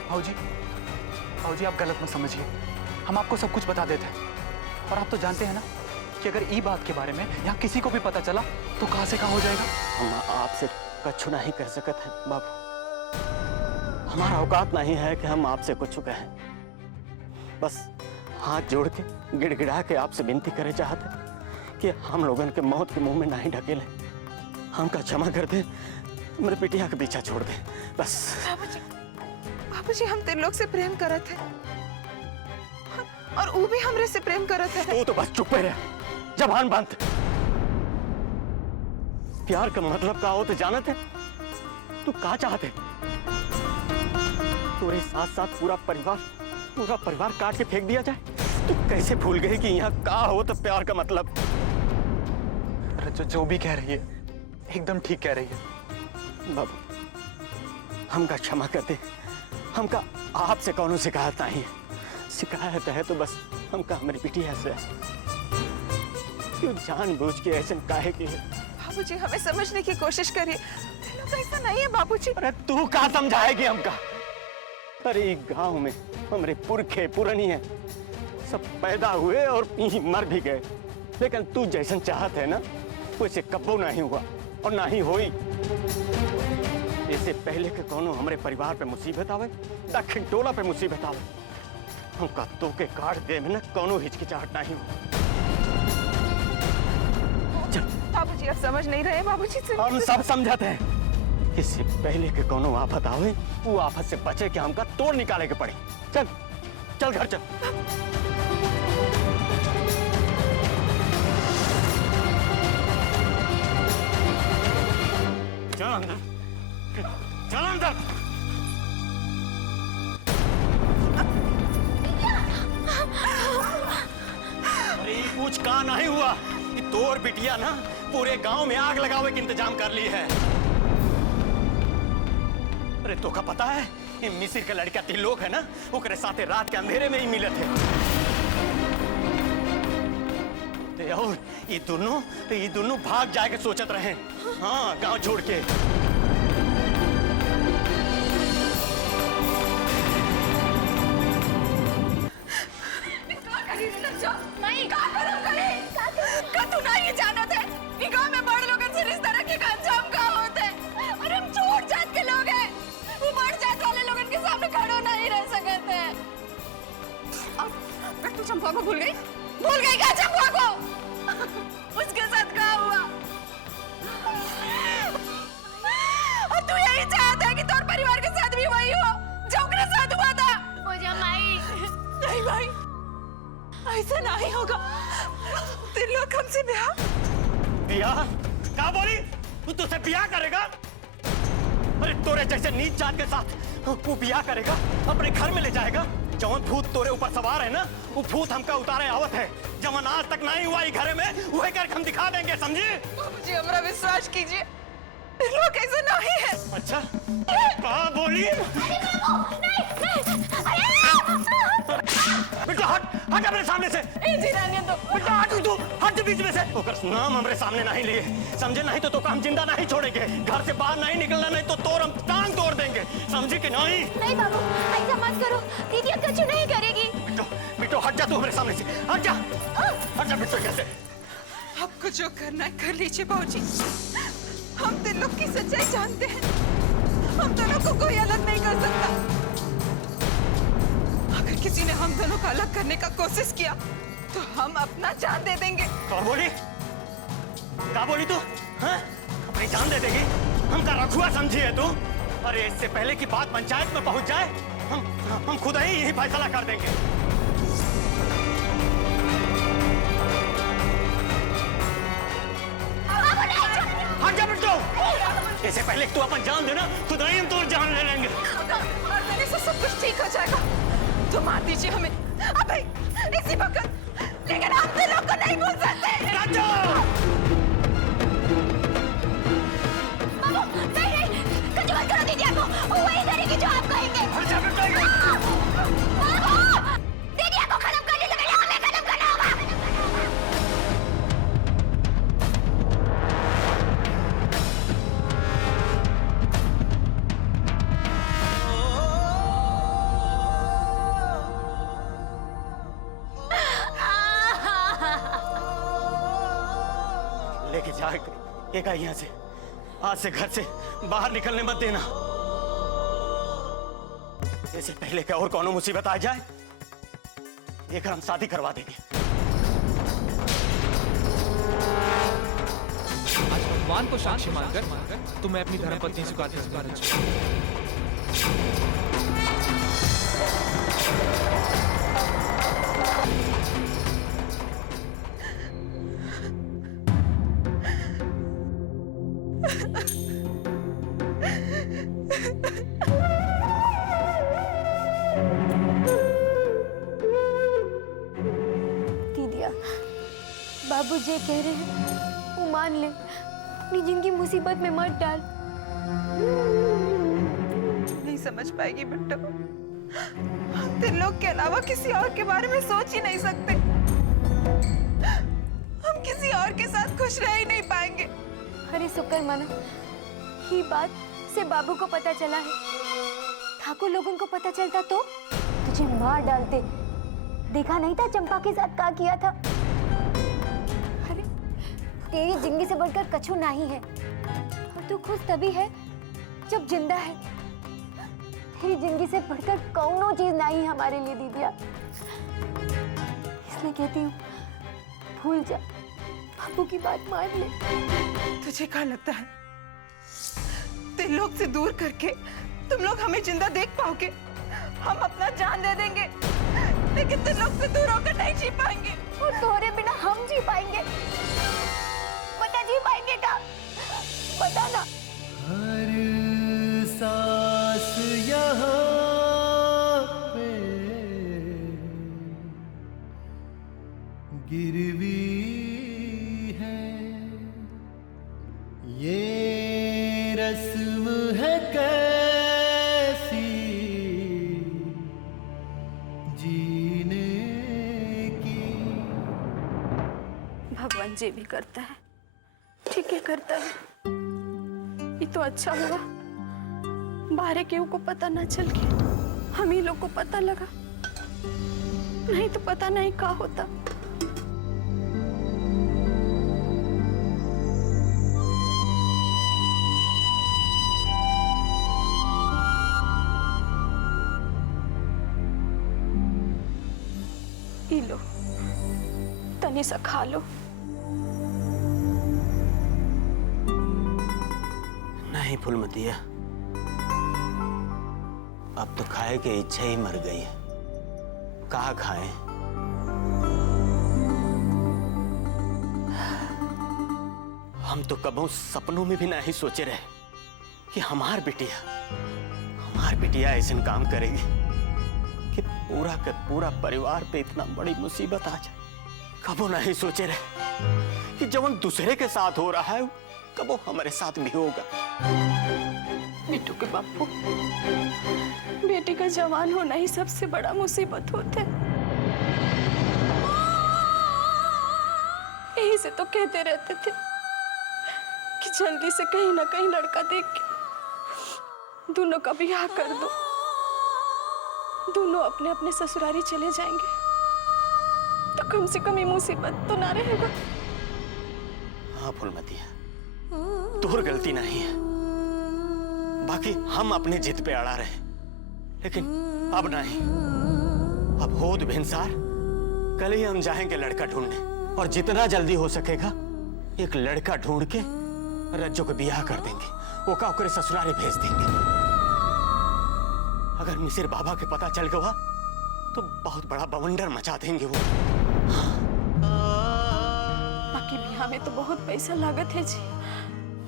बाबूजी, भाऊजी आप गलत मत समझिए। हम आपको सब कुछ बता देते हैं। और आप तो जानते हैं ना कि अगर ई बात के बारे में यहाँ किसी को भी पता चला तो कहाँ से कहाँ हो जाएगा। हम आपसे कछु नहीं कर सकते हैं बाबू। हमारा औकात नहीं है कि हम आपसे कुछ कहें। बस हाथ जोड़ के गिड़गिड़ा के आपसे विनती करे चाहते कि हम लोगों के मौत के मुंह में नहीं ढकेले। हमका क्षमा कर दे, मेरे पिटिया के पीछा छोड़ दे बस। बाबूजी हम तिलोक से प्रेम करत है और वो भी हमरे से प्रेम करत है। तू तो बस चुप रह, जबान बंद। प्यार का मतलब का हो तो जानत है? तू का चाहते? तेरे साथ साथ पूरा परिवार काट के फेंक दिया जाए? तू कैसे भूल गई कि यहाँ का हो तो प्यार का मतलब? रज्जो जो भी कह रही है एकदम ठीक कह रही है। बाबू हमका क्षमा कर दे। हमका आपसे कौनो शिकायत नहीं है। शिकायत है तो बस हमका हमारी बिटिया से। क्यों जानबूझ के ऐसे काहे की है? बाबूजी हमें समझने की कोशिश करिए। तिलोक ऐसा नहीं है बाबूजी। अरे तू का समझाएगी हमका? अरे गांव में हमारे पुरखे पुरानी है, सब पैदा हुए और यहीं मर भी गए। लेकिन तू जैसन चाहत है ना वैसे कब्बो नहीं हुआ और ना ही होई। इससे पहले के कोनो हमारे परिवार पे मुसीबत आवे, दक्षिण टोला पे मुसीबत आवे, हमका तो के काट दे में ना कोनो हिचकिचाहट नहीं हो। बाबूजी आप समझ नहीं रहे। बाबूजी हम सब समझते हैं। इससे पहले के कोनो आफत आवे, वो आफत से बचे के हमका तोड़ निकाले के पड़े। चल चल घर चल। चल अंदर, चल अंदर। अरे कुछ का नहीं हुआ कि तोर बिटिया ना पूरे गांव में आग लगावे के इंतजाम कर ली है। अरे तो का पता है ये मिसिर का लड़का तिलोक है ना, ओकरे साथे रात के अंधेरे में ही मिले थे। और ये दोनों भाग जाए के सोचत रहे। हाँ गांव छोड़ के। तू नहीं जानत है कि गांव में बड़ लोगन से इस तरह के अंजाम का होते हैं और हम छोट जात के लोग हैं। वो बड़ जात वाले लोगन के सामने खड़ो नहीं रह सकते हैं। अब तू चंपा को भूल गई क्या चंपा को? उसके साथ क्या हुआ? और तू यही चाहता है कि तोर परिवार के साथ भी वही हो जो उसके साथ हुआ था? पूजा माई। नहीं भाई ऐसा नहीं होगा। तिलोक हमसे ब्याह? क्या बोली? तू तुझसे ब्याह करेगा? अरे तोरे जैसे नीच जात के साथ वो ब्याह करेगा, अपने घर में ले जाएगा। जवन भूत तोरे ऊपर सवार है ना, वो भूत हमका उतारे आवत है। जवन आज तक नहीं हुआ घर में, वही करके हम दिखा देंगे, समझे? बाबूजी हमरा विश्वास कीजिए। त्रिलोक ऐसा नहीं है। अच्छा कहाँ बोली? बेटा हट हट अपने सामने से। बेटा हट तू, हट बीच में से। ओकर नाम हमरे सामने नहीं लिए, समझे? नहीं तो काम जिंदा नहीं छोड़ेंगे, घर से बाहर नहीं निकलना, नहीं तो तोड़ हम टांग तोड़ देंगे, समझे कि नहीं? नहीं बाबू, ऐसा मत करो, दीदी अब कुछ नहीं करेगी। बेटो हट जा तू हमरे सामने से, हट जा, हट जा बेटो। कैसे? आपको जो करना है कर लीजिए बाबूजी। हम त्रिलोक की सच्चाई जानते हैं, हम दोनों को कोई अलग नहीं कर सकता। अगर किसी ने हम दोनों को अलग करने का कोशिश किया तो हम अपना जान दे देंगे। क्या बोली तू? हाँ? अपनी जान दे देगी? हम का रखुआ समझी है तू? अरे इससे पहले कि बात पंचायत में पहुंच जाए हम खुद ही यही फैसला कर देंगे। हट जा बेटो। इससे पहले तू अपन जान देना, खुद ही हम तो जान ले लेंगे। और देने से सब कुछ ठीक हो जाएगा। तो मार दीजिए हमें अभी इसी वक्त, लेकिन हम त्रिलोक को नहीं भूल सकते। बाबू नहीं, कुछ मत करो दीदी को, वही करेगी जो आप कहेंगे। बाबू दीदी को खत्म करने से पहले हमें खत्म करना होगा। लेके जाएगा यहाँ से, आज से घर से बाहर निकलने मत देना। इससे पहले क्या और कौनो मुसीबत आ जाए, एक हम शादी करवा देंगे। आज भगवान को साक्षी मानकर तो मैं अपनी धर्मपत्नी स्वीकार दीदिया, बाबू जी कह रहे हैं वो मान ले, अपनी जिंदगी मुसीबत में मत डाल। नहीं समझ पाएगी बिट्टू, हम त्रिलोक के अलावा किसी और के बारे में सोच ही नहीं सकते। हम किसी और के साथ खुश रह ही नहीं पाएंगे। अरे शुक्र माना, ये बात से बाबू को पता चला है। ठाकुर लोगों को पता चलता तो तुझे मार डालते। देखा नहीं था चंपा के साथ क्या किया था? अरे तेरी जिंदगी से बढ़कर कछु नहीं है, और तू खुश तभी है जब जिंदा है। तेरी जिंदगी से बढ़कर कौनो चीज नहीं है हमारे लिए दीदिया। इसलिए कहती हूँ भूल जा, बाबू की बात मान ले। तुझे क्या लगता है त्रिलोक से दूर करके तुम लोग हमें जिंदा देख पाओगे? हम अपना जान दे देंगे, लेकिन त्रिलोक से दूर होकर नहीं जी पाएंगे। और तोरे बिना हम जी पाएंगे? बता जी पाएंगे का? बता ना। हर सांस यहाँ पे गिरवी है, ये रस्म है कैसी जीने की। भगवान जी भी करता है, ठीक है करता है। ये तो अच्छा हुआ बाहर केहू को पता ना चल के हम ही लोग को पता लगा, नहीं तो पता नहीं क्या होता। ई लो, तनी सा खा लो। नहीं फूलमतिया, अब तो खाए की इच्छा ही मर गई है। कहाँ खाएं? हम तो कबों सपनों में भी नहीं सोचे रहे कि हमार बिटिया ऐसा काम करेगी कि पूरा के पूरा परिवार पे इतना बड़ी मुसीबत आ जाए। कबों नहीं सोचे रहे कि जब दूसरे के साथ हो रहा है कबो हमारे साथ भी होगा। बिट्टू के बापू, बेटी का जवान होना ही सबसे बड़ा मुसीबत होता है। यही से तो कहते रहते थे कि जल्दी से कहीं ना कहीं लड़का देख के दोनों का ब्याह कर दो, दोनों अपने अपने ससुरारी चले जाएंगे तो कम से कम ये मुसीबत तो ना रहेगा। हाँ फूलमतिया, तोहर गलती नहीं है, बाकी हम अपनी जिद पे अड़ा रहे, लेकिन अब नहीं। अब होद भिनसार कल ही हम जाएंगे लड़का ढूंढने, और जितना जल्दी हो सकेगा एक लड़का ढूंढ के रज्जो को ब्याह कर देंगे, ओका ओकरे ससुरारी भेज देंगे। अगर मिसिर बाबा के पता चल गया तो बहुत बड़ा बवंडर मचा देंगे वो। बाकी ब्याह में तो बहुत पैसा लागत है जी,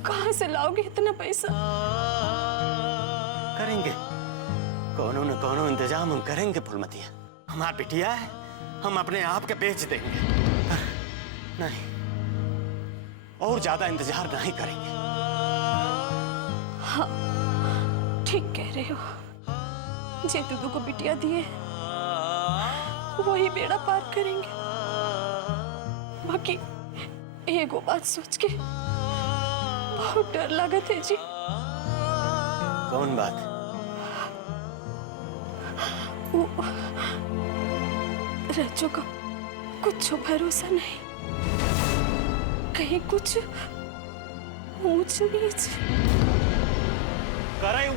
कहाँ से लाओगे इतना पैसा? करेंगे, कोनो न कोनो इंतजाम हम करेंगे फूलमतिया। हमारा बिटिया है, हम अपने आप के बेच देंगे। नहीं, और ज्यादा इंतजार नहीं करेंगे। हाँ, ठीक कह रहे हो। जे दूधू को बिटिया दिए वही बेड़ा पार करेंगे। बाकी एगो बात सोच के बहुत डर लागत है जी। कौन बात? वो रज्जो का कुछ भरोसा नहीं, कहीं कुछ ऊंच नीच करे।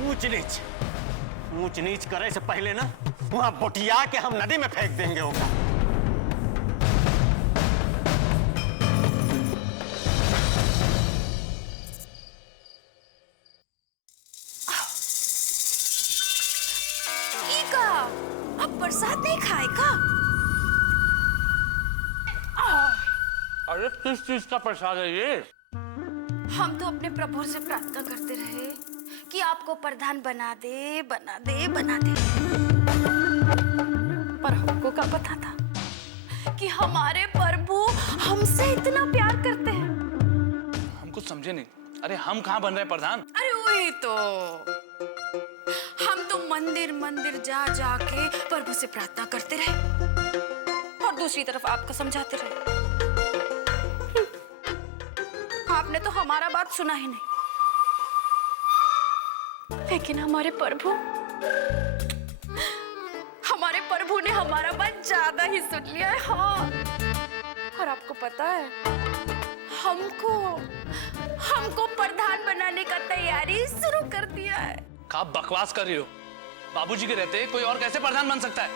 ऊंच नीच करे से पहले ना वहां बोटिया के हम नदी में फेंक देंगे होगा। अब प्रसाद नहीं खाएगा? अरे किस चीज का प्रसाद है ये? हम तो अपने प्रभु से प्रार्थना करते रहे कि आपको प्रधान बना दे, बना दे, बना दे। पर हमको क्या पता था कि हमारे प्रभु हमसे इतना प्यार करते हैं। हम कुछ समझे नहीं। अरे हम कहाँ बन रहे प्रधान? अरे वही तो, हम तो मंदिर मंदिर जा जाके प्रभु से प्रार्थना करते रहे और दूसरी तरफ आपको समझाते रहे। आपने तो हमारा बात सुना ही नहीं। लेकिन हमारे प्रभु ने हमारा बात ज्यादा ही सुन लिया है। हाँ, और आपको पता है हमको प्रधान बनाने का तैयारी शुरू कर दिया है। क्या बकवास कर रही हो? बाबूजी के रहते कोई और कैसे प्रधान बन सकता है?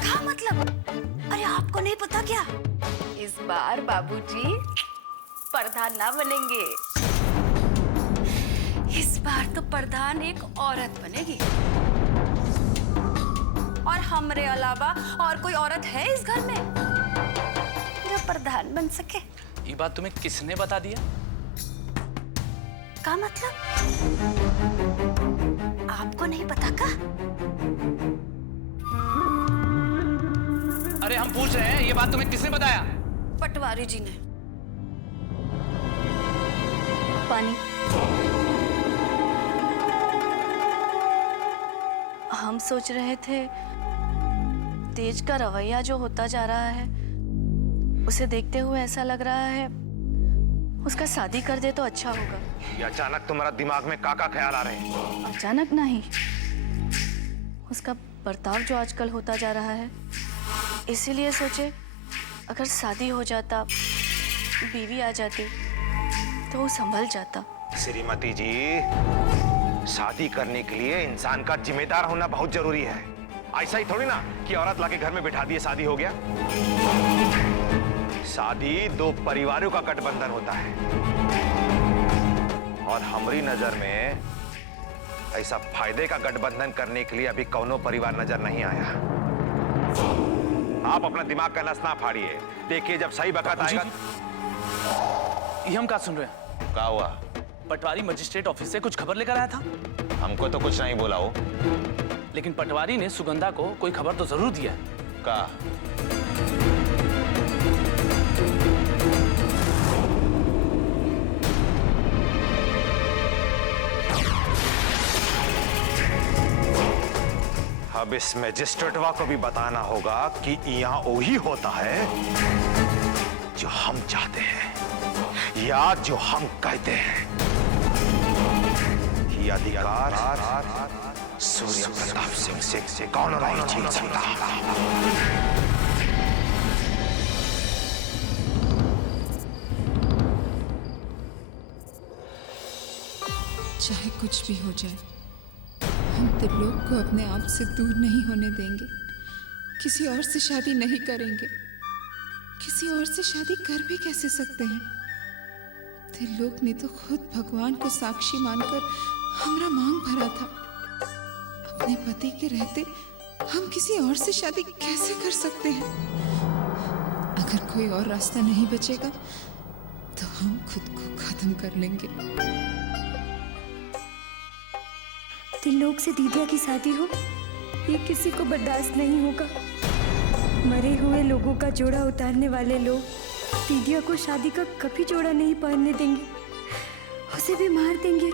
क्या मतलब? अरे आपको नहीं पता क्या? इस बार बाबूजी प्रधान ना बनेंगे। इस बार तो प्रधान एक औरत बनेगी, और हमरे अलावा और कोई औरत है इस घर में जो प्रधान बन सके? ये बात तुम्हें किसने बता दिया? क्या मतलब? आपको नहीं पता का? अरे हम पूछ रहे हैं, ये बात तुम्हें किसने बताया? पटवारी जी ने। पानी। हम सोच रहे थे तेज का रवैया जो होता जा रहा है उसे देखते हुए ऐसा लग रहा है उसका शादी कर दे तो अच्छा होगा। ये अचानक तुम्हारा दिमाग में काका ख्याल आ रहे हैं? अचानक नहीं, उसका बर्ताव जो आजकल होता जा रहा है, इसीलिए सोचे अगर शादी हो जाता, बीवी आ जाती तो वो संभल जाता। श्रीमती जी, शादी करने के लिए इंसान का जिम्मेदार होना बहुत जरूरी है। ऐसा ही थोड़ी ना कि औरत लाके घर में बिठा दिए शादी हो गया। शादी दो परिवारों का गठबंधन होता है, और हमारी नजर में ऐसा फायदे का गठबंधन करने के लिए अभी कौनो परिवार नजर नहीं आया। आप अपना दिमाग का नस ना फाड़िए, देखिए जब सही वक्त आएगा। ये हम क्या सुन रहे हैं? क्या हुआ? पटवारी मजिस्ट्रेट ऑफिस से कुछ खबर लेकर आया था। हमको तो कुछ नहीं बोला हो। लेकिन पटवारी ने सुगंधा को कोई खबर तो जरूर दिया। का अब इस मैजिस्ट्रेटवा को भी बताना होगा कि यहाँ वही होता है जो हम चाहते हैं या जो हम कहते हैं। ये अधिकार सूर्य प्रताप सिंह से कौन नहीं छीन सकता। चाहे कुछ भी हो जाए, हम त्रिलोक को अपने आप से दूर नहीं होने देंगे। किसी और से शादी नहीं करेंगे। किसी और से शादी कर भी कैसे सकते हैं? त्रिलोक ने तो खुद भगवान को साक्षी मानकर हमरा मांग भरा था। अपने पति के रहते हम किसी और से शादी कैसे कर सकते हैं? अगर कोई और रास्ता नहीं बचेगा तो हम खुद को खत्म कर लेंगे। त्रिलोक से दीदिया की शादी हो, ये किसी को बर्दाश्त नहीं होगा। मरे हुए लोगों का जोड़ा उतारने वाले लोग दीदिया को शादी का कभी जोड़ा नहीं पहनने देंगे, उसे भी मार देंगे।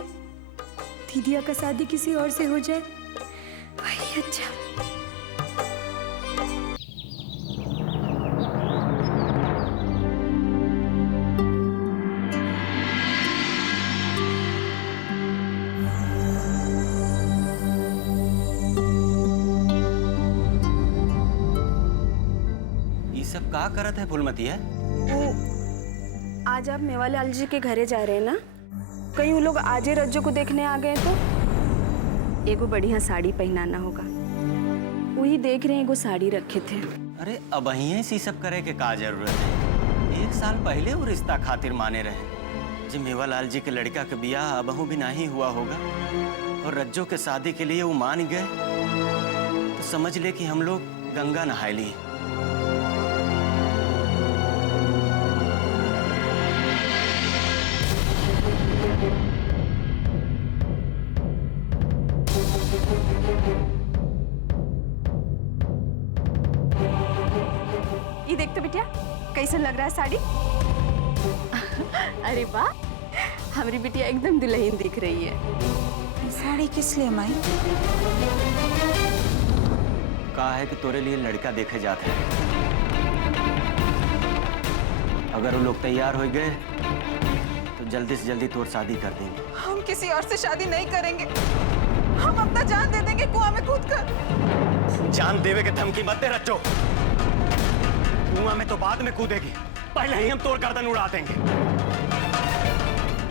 दीदिया का शादी किसी और से हो जाए वही अच्छा। सब का करत है फूलमती है? आज आप मेवालाल जी के घरे जा रहे हैं ना? कहीं वो लोग आजे रज्जो को देखने आ गए तो एगो बढ़िया साड़ी पहनाना होगा। वही देख रहे हैं, एगो साड़ी रखे थे। अरे अब यही सी सब करे के का जरूरत है? 1 साल पहले वो रिश्ता खातिर माने रहे। जब मेवालाल जी के लड़का के बियाह अबहू भी नहीं हुआ होगा और रज्जो के शादी के लिए वो मान गए तो समझ ले कि हम लोग गंगा नहाए ली। ये देख तो बिटिया, कैसा लग रहा है साड़ी? अरे वाह, हमारी बिटिया एकदम दुल्हन दिख रही है। साड़ी किस लिए माई? कहा है कि तोरे लिए लड़का देखे जाते हैं। अगर वो लोग तैयार हो गए तो जल्दी से जल्दी तोर शादी कर देंगे। हम किसी और से शादी नहीं करेंगे। हम अपना जान दे देंगे कुआं में कूदकर। जान देवे के धमकी मत दे रज्जो। कुआं में तो बाद में कूदेगी, पहले ही हम तोड़ गर्दन उड़ा देंगे।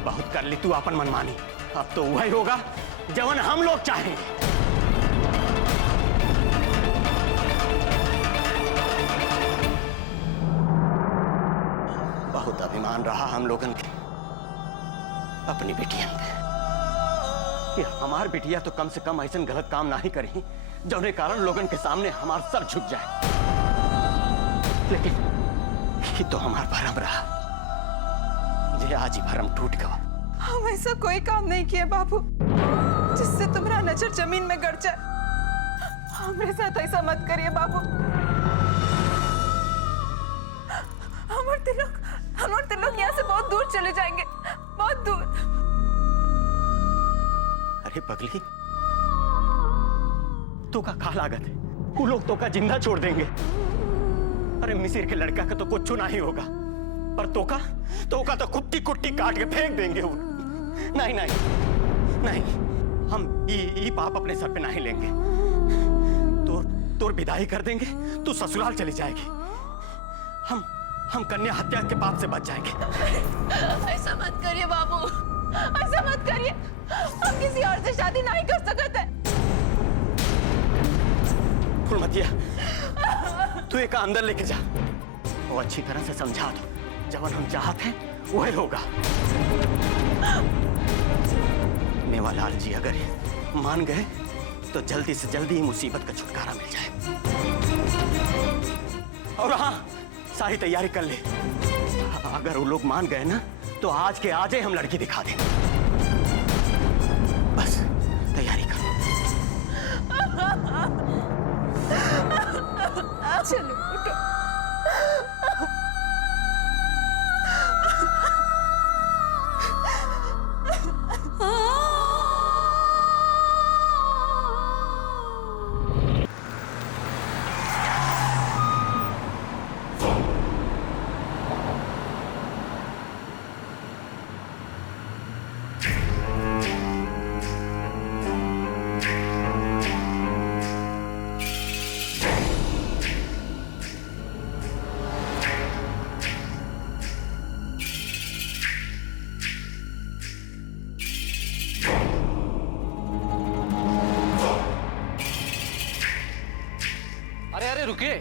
बहुत कर ली तू अपन मनमानी, अब तो वही होगा जवन हम लोग चाहेंगे। बहुत अभिमान रहा हम लोगन के अपनी बिटिया पे कि हमार बिटिया तो कम से कम ऐसा गलत काम नहीं करी जौने कारण लोगन के सामने हमार सर झुक जाए। लेकिन ये तो हमार भरम रहा, ये आज ही भरम टूट गया। हम ऐसा कोई काम नहीं किए बाबू जिससे तुम्हारा नजर जमीन में गड़ जाए। हमारे साथ ऐसा मत करिए बाबू। हमारे तिलोक यहाँ से बहुत दूर चले जाएंगे, बहुत दूर। अरे पगली, तो का खा लागत है, वो लोग तो का जिंदा छोड़ देंगे। अरे मिसिर के लड़का का तो कुछ नहीं होगा, पर तो का तो कुट्टी कुट्टी काट के फेंक देंगे वो। नहीं नहीं नहीं, हम ये पाप अपने सर पे नहीं लेंगे। तोर विदाई कर देंगे, तू ससुराल चली जाएगी। हम कन्या हत्या के पाप से बच जाएंगे। ऐसा मत करिए बाबू, ऐसा मत करिए। हम किसी और से शादी नहीं कर सकते। फूलमतिया, तू एक अंदर लेके जा और अच्छी तरह से समझा दो, जब हम चाहते हैं वही होगा। मेवालाल जी अगर मान गए तो जल्दी से जल्दी मुसीबत का छुटकारा मिल जाए। और हाँ, सारी तैयारी कर ले। अगर वो लोग मान गए ना तो आज के आज ही हम लड़की दिखा देंगे। बस तैयारी करो। चलो उठो। रुकिए।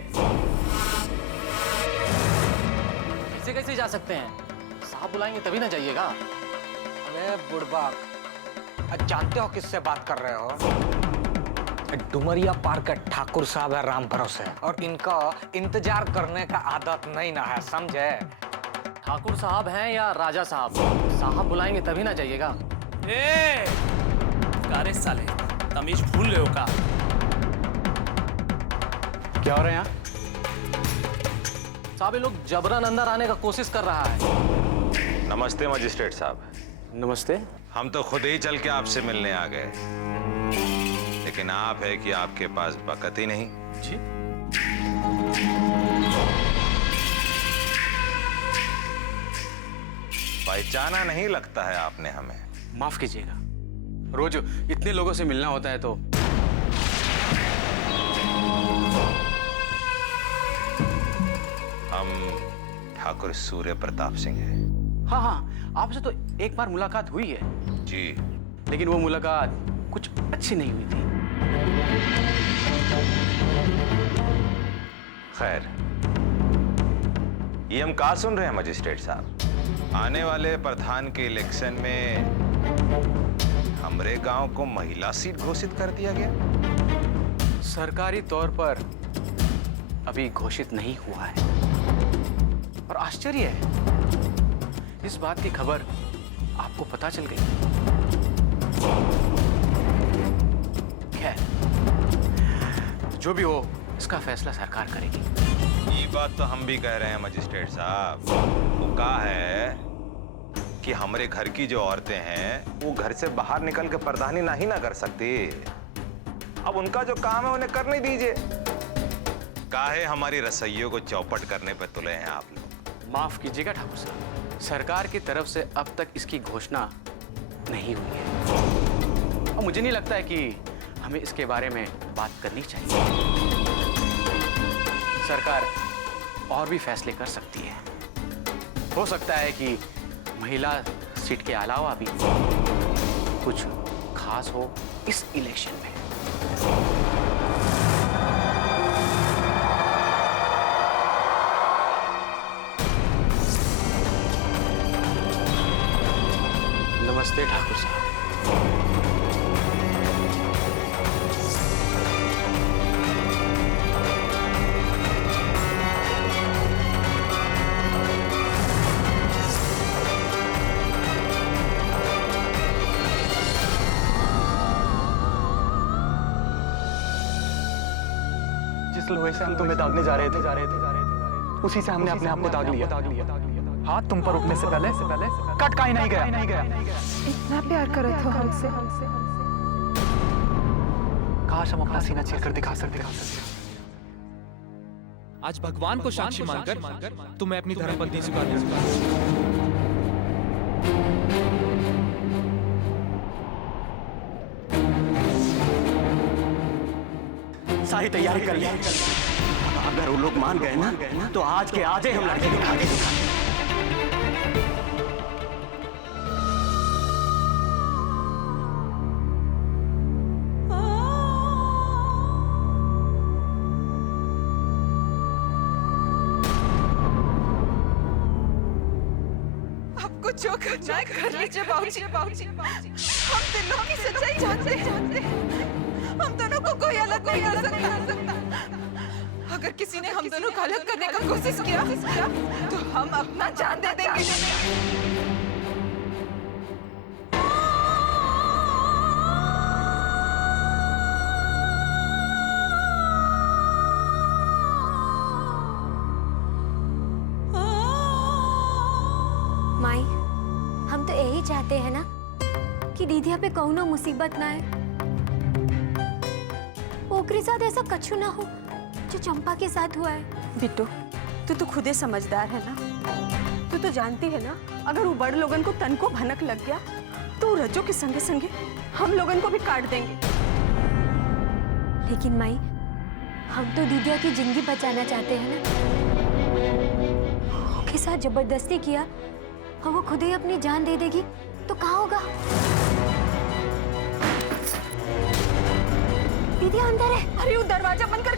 ऐसे कैसे जा सकते हैं? साहब बुलाएंगे तभी ना जाइएगा। अरे बुड़बक, जानते हो किससे बात कर रहे हो? डुमरिया पार के ठाकुर साहब है राम भरोसे, और इनका इंतजार करने का आदत नहीं ना है, समझे? ठाकुर साहब हैं या राजा साहब, साहब बुलाएंगे तभी ना जाइएगा। ए, गारे साले, तमीज भूल गए हो का? क्या हो रहा है यहाँ? साहब ये लोग जबरन अंदर आने का कोशिश कर रहा है। नमस्ते मजिस्ट्रेट साहब। नमस्ते। हम तो खुद ही चल के आपसे मिलने आ गए, लेकिन आप है कि आपके पास बकत ही नहीं। जी? पहचाना नहीं लगता है आपने हमें। माफ कीजिएगा, रोज इतने लोगों से मिलना होता है तो। हम ठाकुर सूर्य प्रताप सिंह हैं। हाँ हाँ, आपसे तो एक बार मुलाकात हुई है जी, लेकिन वो मुलाकात कुछ अच्छी नहीं हुई थी। खैर, ये हम कहा सुन रहे हैं मजिस्ट्रेट साहब? आने वाले प्रधान के इलेक्शन में हमरे गांव को महिला सीट घोषित कर दिया गया। सरकारी तौर पर अभी घोषित नहीं हुआ है, और आश्चर्य है इस बात की खबर आपको पता चल गई। खैर, जो भी हो इसका फैसला सरकार करेगी। ये बात तो हम भी कह रहे हैं मजिस्ट्रेट साहब। वो कहा है कि हमारे घर की जो औरतें हैं वो घर से बाहर निकल के प्रधानी नहीं ना कर सकती। अब उनका जो काम है उन्हें करने दीजिए। काहे हमारी रसोइयों को चौपट करने पे तुले हैं आप लोग? माफ कीजिएगा ठाकुर साहब, सरकार की तरफ से अब तक इसकी घोषणा नहीं हुई है, और मुझे नहीं लगता है कि हमें इसके बारे में बात करनी चाहिए। सरकार और भी फैसले कर सकती है। हो सकता है कि महिला सीट के अलावा भी कुछ खास हो इस इलेक्शन में। नमस्ते ठाकुर साहब। जिस लोहे से हम तुम्हें दागने जा रहे थे उसी से हमने अपने आप को दाग लिया। हाथ तुम पर उठने से पहले कट का ही नहीं गया। इतना प्यार करे थे हमसे। काश हम अपना सीना चीर कर दिखा सकते। आज भगवान को साक्षी मानकर तुम्हें अपनी धर्मपत्नी स्वीकार कर। सारी तैयारी कर ली। अगर वो लोग मान गए ना तो आज के आज ही हम लड़के दिखाएंगे। आपको जो करना है कर लीजिए बाबूजी। हम दिलों की सच्चाई जानते हैं। हम दोनों को कोई अलग नहीं कर सकता। अगर किसी ने हम दोनों को अलग करने का कोशिश किया तो हम अपना जान दे देंगे। माई, हम तो यही चाहते हैं ना कि दीदिया पे कौनो मुसीबत ना आए, ओकरे साथ ऐसा कछु ना हो जो चंपा के साथ हुआ है। बिट्टू, तू तो खुद ही समझदार है ना। तू तो जानती है ना, अगर वो बड़ लोगन को तन को भनक लग गया तो रजो के संगे संगे हम लोगन को भी काट देंगे। लेकिन माई, हम तो दीदिया की जिंदगी बचाना चाहते हैं ना। उसके साथ जबरदस्ती किया और वो खुद ही अपनी जान दे देगी तो कहाँ होगा? दीदी अंदर है। अरे वो दरवाजा बंद कर।